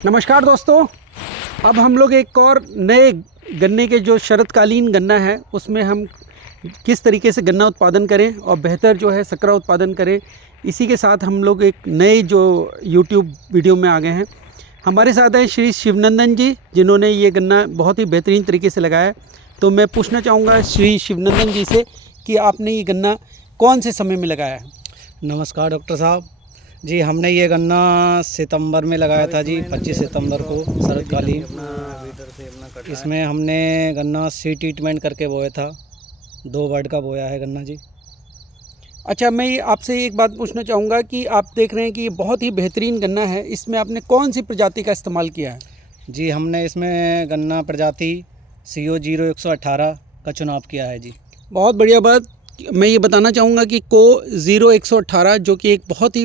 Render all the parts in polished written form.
नमस्कार दोस्तों, अब हम लोग एक और नए गन्ने के जो शरतकालीन गन्ना है उसमें हम किस तरीके से गन्ना उत्पादन करें और बेहतर जो है सकरा उत्पादन करें, इसी के साथ हम लोग एक नए जो यूट्यूब वीडियो में आ गए हैं। हमारे साथ हैं श्री शिवनंदन जी, जिन्होंने ये गन्ना बहुत ही बेहतरीन तरीके से लगाया है। तो मैं पूछना चाहूँगा श्री शिवनंदन जी से कि आपने ये गन्ना कौन से समय में लगाया है। नमस्कार डॉक्टर साहब जी, हमने ये गन्ना सितंबर में लगाया था जी, 25 सितंबर को शरतकालीन। इसमें हमने गन्ना सीड ट्रीटमेंट करके बोया था, 2 बर्ड का बोया है गन्ना जी। अच्छा, मैं आपसे एक बात पूछना चाहूँगा कि आप देख रहे हैं कि ये बहुत ही बेहतरीन गन्ना है, इसमें आपने कौन सी प्रजाति का इस्तेमाल किया है। जी, हमने इसमें गन्ना प्रजाति CO 0118 का चुनाव किया है जी। बहुत बढ़िया बात। मैं ये बताना चाहूँगा कि को 0118 जो कि एक बहुत ही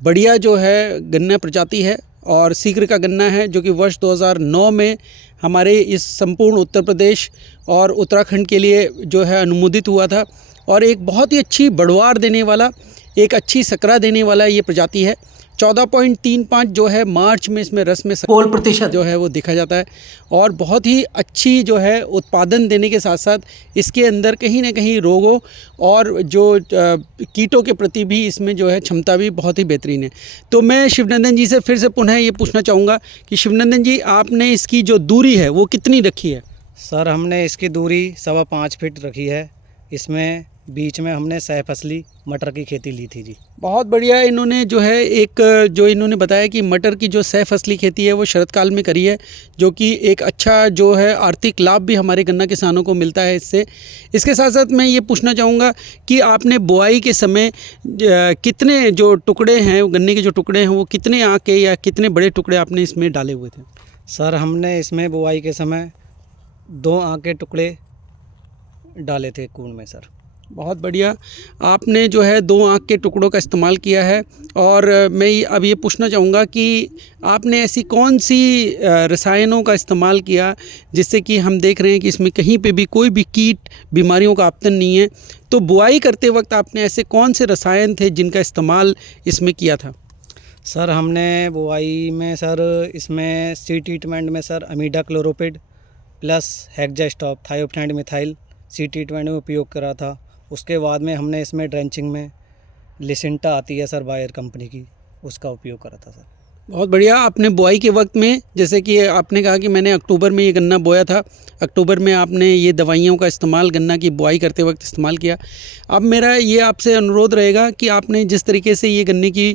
बढ़िया जो है गन्ना प्रजाति है और सीकर का गन्ना है, जो कि वर्ष 2009 में हमारे इस संपूर्ण उत्तर प्रदेश और उत्तराखंड के लिए जो है अनुमोदित हुआ था और एक बहुत ही अच्छी बढ़वार देने वाला, एक अच्छी सकरा देने वाला ये प्रजाति है। 14.35 जो है मार्च में इसमें रस में 16% जो है वो देखा जाता है और बहुत ही अच्छी जो है उत्पादन देने के साथ साथ इसके अंदर कहीं ना कहीं रोगों और जो कीटों के प्रति भी इसमें जो है क्षमता भी बहुत ही बेहतरीन है। तो मैं शिवनंदन जी से फिर से पुनः ये पूछना चाहूँगा कि शिवनंदन जी, आपने इसकी जो दूरी है वो कितनी रखी है। सर, हमने इसकी दूरी 5.25 फीट रखी है। इसमें बीच में हमने सह फसली मटर की खेती ली थी जी। बहुत बढ़िया। इन्होंने जो है एक जो इन्होंने बताया कि मटर की जो सह फसली खेती है वो शरतकाल में करी है, जो कि एक अच्छा जो है आर्थिक लाभ भी हमारे गन्ना किसानों को मिलता है इससे। इसके साथ साथ मैं ये पूछना चाहूँगा कि आपने बुआई के समय कितने जो टुकड़े हैं गन्ने के जो टुकड़े हैं वो कितने आँख के या कितने बड़े टुकड़े आपने इसमें डाले हुए थे। सर, हमने इसमें बुआई के समय 2 आँख के टुकड़े डाले थे कून में सर। बहुत बढ़िया। आपने जो है 2 आँख के टुकड़ों का इस्तेमाल किया है और मैं अब ये पूछना चाहूँगा कि आपने ऐसी कौन सी रसायनों का इस्तेमाल किया जिससे कि हम देख रहे हैं कि इसमें कहीं पे भी कोई भी कीट बीमारियों का आपतन नहीं है। तो बुआई करते वक्त आपने ऐसे कौन से रसायन थे जिनका इस्तेमाल इसमें किया था। सर, हमने बुआई में सर इसमें सीड ट्रीटमेंट में sir imidacloprid plus hexastop thiophanate methyl seed treatment में उपयोग करा था। उसके बाद में हमने इसमें ड्रेंचिंग में लिसिंटा आती है सर बायर कंपनी की, उसका उपयोग करा था सर। बहुत बढ़िया। आपने बुआई के वक्त में, जैसे कि आपने कहा कि मैंने अक्टूबर में ये गन्ना बोया था, अक्टूबर में आपने ये दवाइयों का इस्तेमाल गन्ना की बुआई करते वक्त इस्तेमाल किया। अब मेरा ये आपसे अनुरोध रहेगा कि आपने जिस तरीके से ये गन्ने की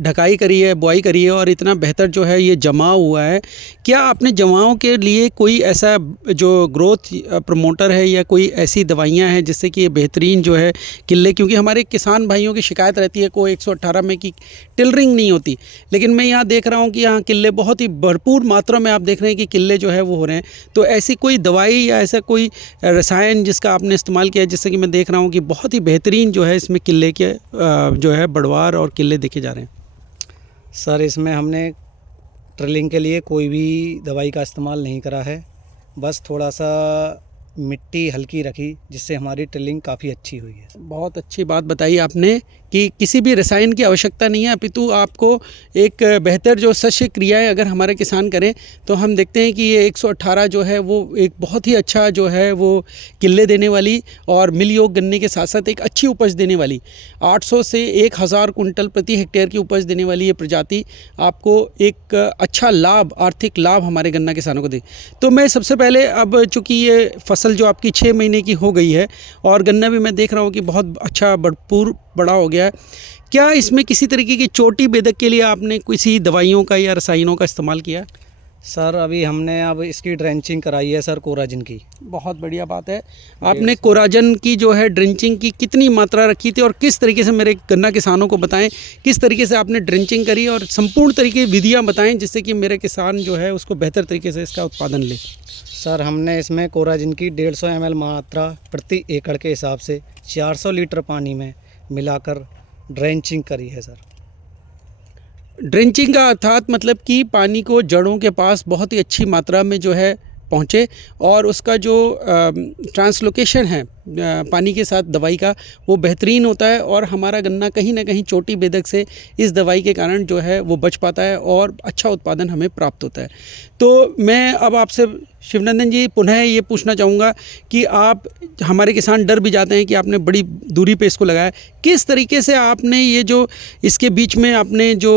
ढकाई करी है, बुआई करी है और इतना बेहतर जो है ये जमाव हुआ है, क्या आपने जमाव के लिए कोई ऐसा जो ग्रोथ प्रमोटर है या कोई ऐसी दवाइयाँ हैं जिससे कि ये बेहतरीन जो है किल्ले, क्योंकि हमारे किसान भाइयों की शिकायत रहती है को 118 में कि टिलरिंग नहीं होती, लेकिन मैं यहाँ देख रहा हूँ कि यहाँ किल्ले बहुत ही भरपूर मात्रा में आप देख रहे हैं कि किल्ले जो है वो हो रहे हैं। तो ऐसी कोई दवाई या ऐसा कोई रसायन जिसका आपने इस्तेमाल किया, जिससे कि मैं देख रहा हूँ कि बहुत ही बेहतरीन जो है इसमें किल्ले के जो है बढ़वार और किल्ले देखे जा रहे हैं। सर, इसमें हमने ट्रिलिंग के लिए कोई भी दवाई का इस्तेमाल नहीं करा है, बस थोड़ा सा मिट्टी हल्की रखी जिससे हमारी ट्रिलिंग काफ़ी अच्छी हुई है। बहुत अच्छी बात बताई आपने कि किसी भी रसायन की आवश्यकता नहीं है, अपितु आपको एक बेहतर जो शस्य क्रियाएं अगर हमारे किसान करें तो हम देखते हैं कि ये 118 जो है वो एक बहुत ही अच्छा जो है वो किल्ले देने वाली और मिल योग गन्ने के साथ साथ एक अच्छी उपज देने वाली 800 से 1000 कुंटल प्रति हेक्टेयर की उपज देने वाली ये प्रजाति आपको एक अच्छा लाभ, आर्थिक लाभ हमारे गन्ना किसानों को दे। तो मैं सबसे पहले, अब चूँकि ये फसल जो आपकी 6 महीने की हो गई है और गन्ना भी मैं देख रहा हूँ कि बहुत अच्छा भरपूर बड़ा हो गया है, क्या इसमें किसी तरीके की चोटी बेधक के लिए आपने किसी दवाइयों का या रसायनों का इस्तेमाल किया। सर, अभी हमने अब इसकी ड्रेंचिंग कराई है सर कोराजिन की। बहुत बढ़िया बात है। आपने कोराजन की जो है ड्रेंचिंग की कितनी मात्रा रखी थी और किस तरीके से, मेरे गन्ना किसानों को बताएं किस तरीके से आपने ड्रेंचिंग करी और संपूर्ण तरीके विधियां बताएं जिससे कि मेरे किसान जो है उसको बेहतर तरीके से इसका उत्पादन ले। सर, हमने इसमें कोराजिन की 150 ml मात्रा प्रति एकड़ के हिसाब से 400 लीटर पानी में मिलाकर ड्रेंचिंग करी है सर। ड्रेंचिंग का अर्थात मतलब कि पानी को जड़ों के पास बहुत ही अच्छी मात्रा में जो है पहुँचे और उसका जो ट्रांसलोकेशन है पानी के साथ दवाई का वो बेहतरीन होता है और हमारा गन्ना कहीं ना कहीं चोटी बेधक से इस दवाई के कारण जो है वो बच पाता है और अच्छा उत्पादन हमें प्राप्त होता है। तो मैं अब आपसे शिवनंदन जी पुनः ये पूछना चाहूँगा कि आप, हमारे किसान डर भी जाते हैं कि आपने बड़ी दूरी पे इसको लगाया, किस तरीके से आपने ये जो इसके बीच में आपने जो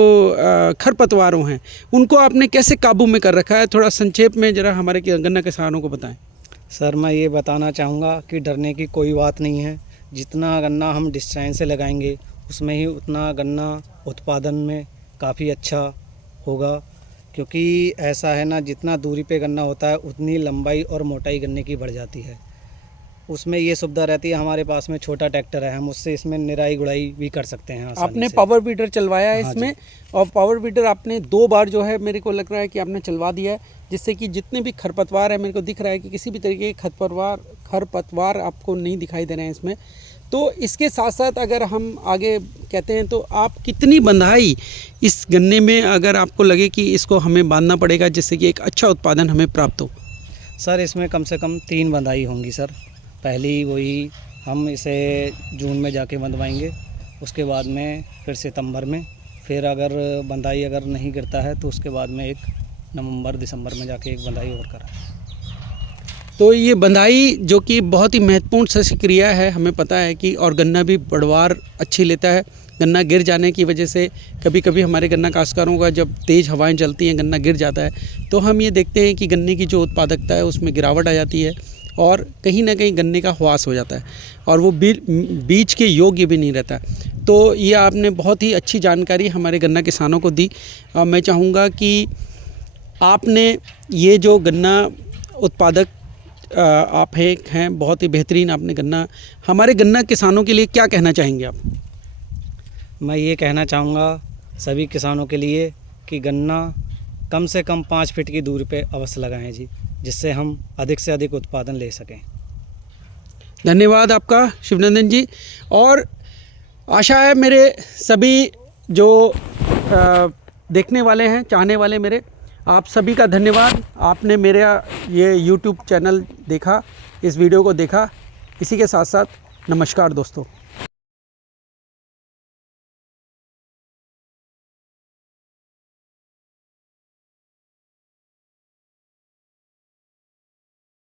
खरपतवारों हैं उनको आपने कैसे काबू में कर रखा है, थोड़ा संक्षेप में ज़रा हमारे गन्ना किसानों को बताएं। सर मैं ये बताना चाहूँगा कि डरने की कोई बात नहीं है। जितना गन्ना हम डिस्टेंस से लगाएंगे उसमें ही उतना गन्ना उत्पादन में काफ़ी अच्छा होगा, क्योंकि ऐसा है ना, जितना दूरी पे गन्ना होता है उतनी लंबाई और मोटाई गन्ने की बढ़ जाती है। उसमें ये सुविधा रहती है, हमारे पास में छोटा ट्रैक्टर है, हम उससे इसमें निराई गुड़ाई भी कर सकते हैं आसानी आपने से। पावर वीडर चलवाया है हाँ इसमें, और पावर वीडर आपने 2 बार जो है मेरे को लग रहा है कि आपने चलवा दिया है, जिससे कि जितने भी खरपतवार है, मेरे को दिख रहा है कि किसी भी तरीके के खरपतवार आपको नहीं दिखाई दे रहे हैं इसमें। तो इसके साथ साथ अगर हम आगे कहते हैं तो आप कितनी बंधाई इस गन्ने में अगर आपको लगे कि इसको हमें बांधना पड़ेगा जिससे कि एक अच्छा उत्पादन हमें प्राप्त हो? सर इसमें कम से कम 3 बंधाई होंगी सर। पहली वही हम इसे जून में जाके बंधवाएंगे, उसके बाद में फिर सितंबर में, फिर अगर बंधाई अगर नहीं गिरता है तो उसके बाद में एक नवंबर दिसंबर में जाके एक बंधाई और कराएं। तो ये बंधाई जो कि बहुत ही महत्वपूर्ण सस्य क्रिया है, हमें पता है कि, और गन्ना भी बढ़वार अच्छी लेता है। गन्ना गिर जाने की वजह से कभी कभी हमारे गन्ना काश्तकारों का जब तेज़ हवाएं चलती हैं गन्ना गिर जाता है, तो हम ये देखते हैं कि गन्ने की जो उत्पादकता है उसमें गिरावट आ जाती है और कहीं ना कहीं गन्ने का ह्वास हो जाता है और वो बीज के योग्य भी नहीं रहता। तो ये आपने बहुत ही अच्छी जानकारी हमारे गन्ना किसानों को दी। मैं चाहूँगा कि आपने ये जो गन्ना उत्पादक आप हैं, बहुत ही बेहतरीन आपने गन्ना, हमारे गन्ना किसानों के लिए क्या कहना चाहेंगे आप? मैं ये कहना चाहूँगा सभी किसानों के लिए कि गन्ना कम से कम 5 फीट की दूरी पे अवश्य लगाएं जी, जिससे हम अधिक से अधिक उत्पादन ले सकें। धन्यवाद आपका शिवनंदन जी, और आशा है मेरे सभी जो देखने वाले हैं, चाहने वाले मेरे, आप सभी का धन्यवाद। आपने मेरा ये YouTube चैनल देखा, इस वीडियो को देखा। इसी के साथ साथ नमस्कार दोस्तों।